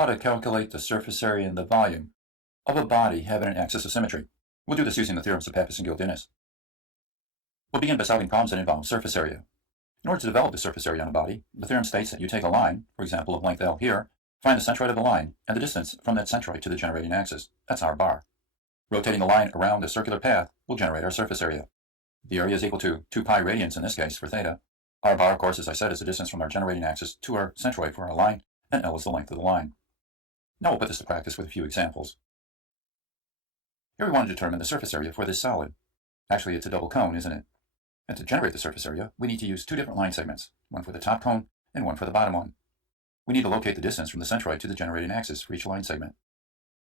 how to calculate the surface area and the volume of a body having an axis of symmetry. We'll do this using the theorems of Pappus and Guldinus. We'll begin by solving problems that involve surface area. In order to develop the surface area on a body, the theorem states that you take a line, for example of length L here, find the centroid of the line and the distance from that centroid to the generating axis. That's our bar. Rotating the line around the circular path will generate our surface area. The area is equal to 2 pi radians in this case for theta. Our bar, of course, as I said, is the distance from our generating axis to our centroid for our line, and L is the length of the line. Now we'll put this to practice with a few examples. Here we want to determine the surface area for this solid. Actually, it's a double cone, isn't it? And to generate the surface area, we need to use two different line segments, one for the top cone and one for the bottom one. We need to locate the distance from the centroid to the generating axis for each line segment.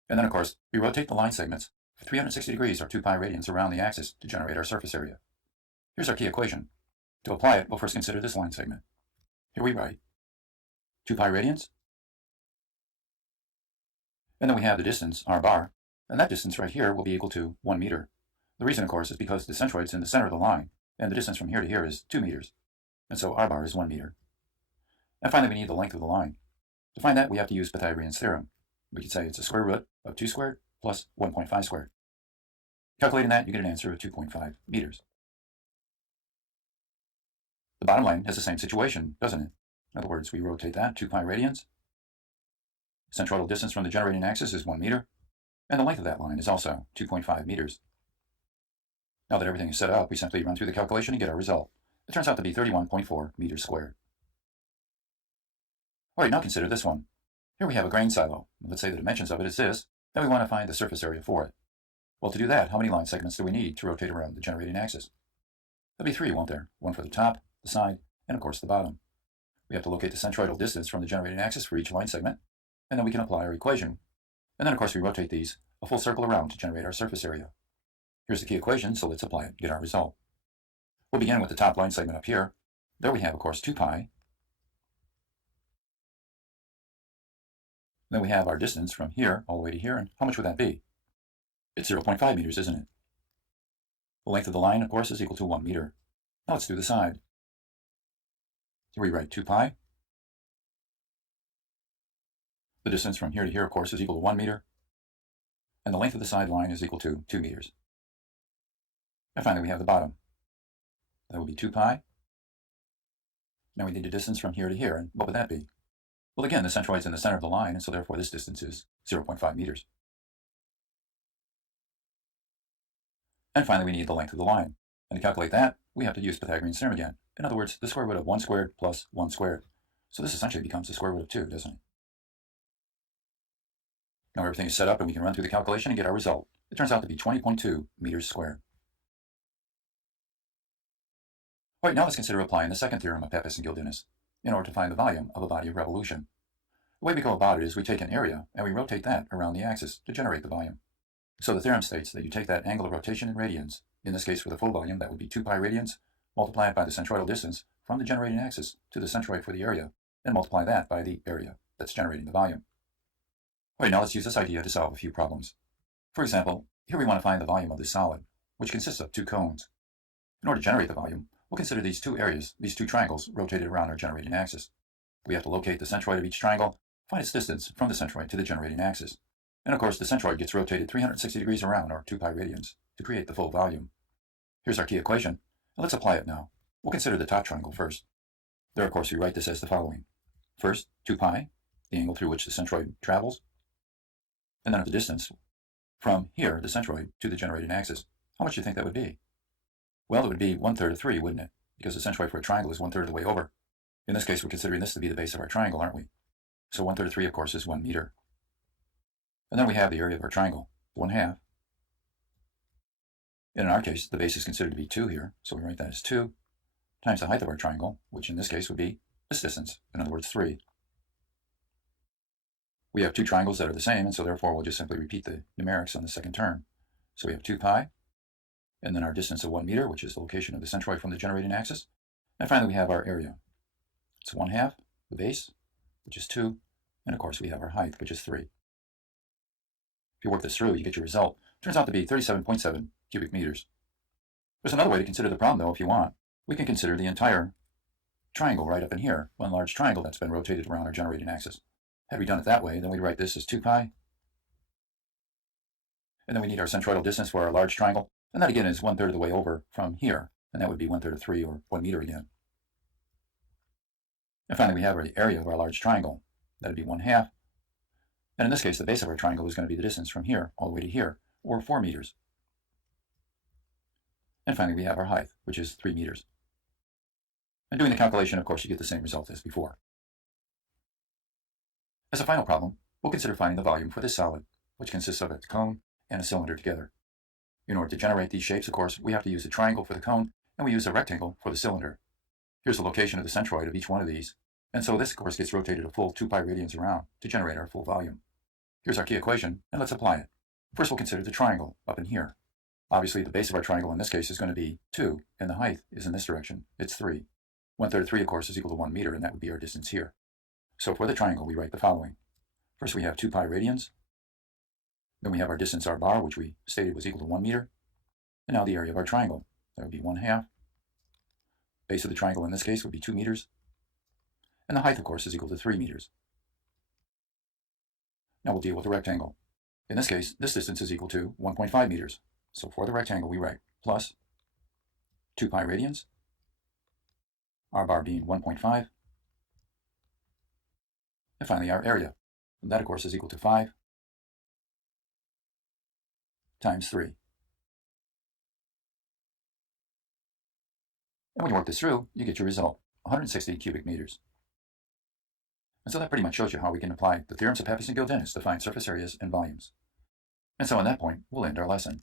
And then, of course, we rotate the line segments for 360 degrees or 2 pi radians around the axis to generate our surface area. Here's our key equation. To apply it, we'll first consider this line segment. Here we write 2 pi radians. And then we have the distance, our bar, and that distance right here will be equal to 1 meter. The reason, of course, is because the centroid's in the center of the line, and the distance from here to here is 2 meters. And so our bar is 1 meter. And finally, we need the length of the line. To find that, we have to use Pythagorean's theorem. We could say it's the square root of 2 squared plus 1.5 squared. Calculating that, you get an answer of 2.5 meters. The bottom line has the same situation, doesn't it? In other words, we rotate that 2 pi radians. Centroidal distance from the generating axis is 1 meter, and the length of that line is also 2.5 meters. Now that everything is set up, we simply run through the calculation and get our result. It turns out to be 31.4 meters squared. All right, now consider this one. Here we have a grain silo. Let's say the dimensions of it is this. Then we want to find the surface area for it. Well, to do that, how many line segments do we need to rotate around the generating axis? There'll be 3, won't there? One for the top, the side, and of course the bottom. We have to locate the centroidal distance from the generating axis for each line segment, and then we can apply our equation. And then, of course, we rotate these a full circle around to generate our surface area. Here's the key equation, so let's apply it and get our result. We'll begin with the top line segment up here. There we have, of course, 2 pi. Then we have our distance from here all the way to here, and how much would that be? It's 0.5 meters, isn't it? The length of the line, of course, is equal to 1 meter. Now let's do the side. Here we write 2 pi. The distance from here to here, of course, is equal to 1 meter. And the length of the side line is equal to 2 meters. And finally, we have the bottom. That would be 2 pi. Now we need a distance from here to here, and what would that be? Well, again, the centroid's in the center of the line, and so therefore this distance is 0.5 meters. And finally, we need the length of the line. And to calculate that, we have to use Pythagorean's theorem again. In other words, the square root of 1 squared plus 1 squared. So this essentially becomes the square root of 2, doesn't it? Now everything is set up and we can run through the calculation and get our result. It turns out to be 20.2 meters squared. All right, now let's consider applying the second theorem of Pappus and Guldinus in order to find the volume of a body of revolution. The way we go about it is we take an area and we rotate that around the axis to generate the volume. So the theorem states that you take that angle of rotation in radians. In this case, for the full volume, that would be 2 pi radians, multiply it by the centroidal distance from the generating axis to the centroid for the area, and multiply that by the area that's generating the volume. All right, now let's use this idea to solve a few problems. For example, here we want to find the volume of this solid, which consists of 2 cones. In order to generate the volume, we'll consider these 2 areas, these 2 triangles, rotated around our generating axis. We have to locate the centroid of each triangle, find its distance from the centroid to the generating axis. And of course, the centroid gets rotated 360 degrees around, or 2 pi radians, to create the full volume. Here's our key equation, and let's apply it now. We'll consider the top triangle first. There, of course, we write this as the following. First, 2 pi, the angle through which the centroid travels. And then the distance from here, the centroid, to the generating axis. How much do you think that would be? Well, it would be 1/3 of 3, wouldn't it? Because the centroid for a triangle is 1/3 of the way over. In this case, we're considering this to be the base of our triangle, aren't we? So 1/3 of 3, of course, is 1 meter. And then we have the area of our triangle, 1/2. And in our case, the base is considered to be 2 here, so we write that as 2 times the height of our triangle, which in this case would be this distance, in other words, 3. We have 2 triangles that are the same, and so therefore we'll just simply repeat the numerics on the second term. So we have 2 pi, and then our distance of 1 meter, which is the location of the centroid from the generating axis. And finally, we have our area. It's 1/2, the base, which is 2, and of course we have our height, which is 3. If you work this through, you get your result. It turns out to be 37.7 cubic meters. There's another way to consider the problem, though, if you want. We can consider the entire triangle right up in here, one large triangle that's been rotated around our generating axis. Had we done it that way, then we'd write this as 2 pi. And then we need our centroidal distance for our large triangle. And that again is 1/3 of the way over from here. And that would be 1/3 of 3 or 1 meter again. And finally, we have our area of our large triangle. That would be 1/2. And in this case, the base of our triangle is going to be the distance from here all the way to here, or 4 meters. And finally, we have our height, which is 3 meters. And doing the calculation, of course, you get the same result as before. As a final problem, we'll consider finding the volume for this solid, which consists of a cone and a cylinder together. In order to generate these shapes, of course, we have to use a triangle for the cone, and we use a rectangle for the cylinder. Here's the location of the centroid of each one of these, and so this, of course, gets rotated a full 2 pi radians around to generate our full volume. Here's our key equation, and let's apply it. First, we'll consider the triangle up in here. Obviously, the base of our triangle in this case is going to be 2, and the height is in this direction. It's 3. 1/3 of 3, of course, is equal to 1 meter, and that would be our distance here. So for the triangle, we write the following. First, we have 2 pi radians. Then we have our distance, r bar, which we stated was equal to 1 meter. And now the area of our triangle. That would be 1/2. Base of the triangle in this case would be 2 meters. And the height, of course, is equal to 3 meters. Now we'll deal with the rectangle. In this case, this distance is equal to 1.5 meters. So for the rectangle, we write plus 2 pi radians, r bar being 1.5, and finally our area. And that, of course, is equal to 5 times 3. And when you work this through, you get your result, 160 cubic meters. And so that pretty much shows you how we can apply the theorems of Pappus and Guldinus to find surface areas and volumes. And so on that point, we'll end our lesson.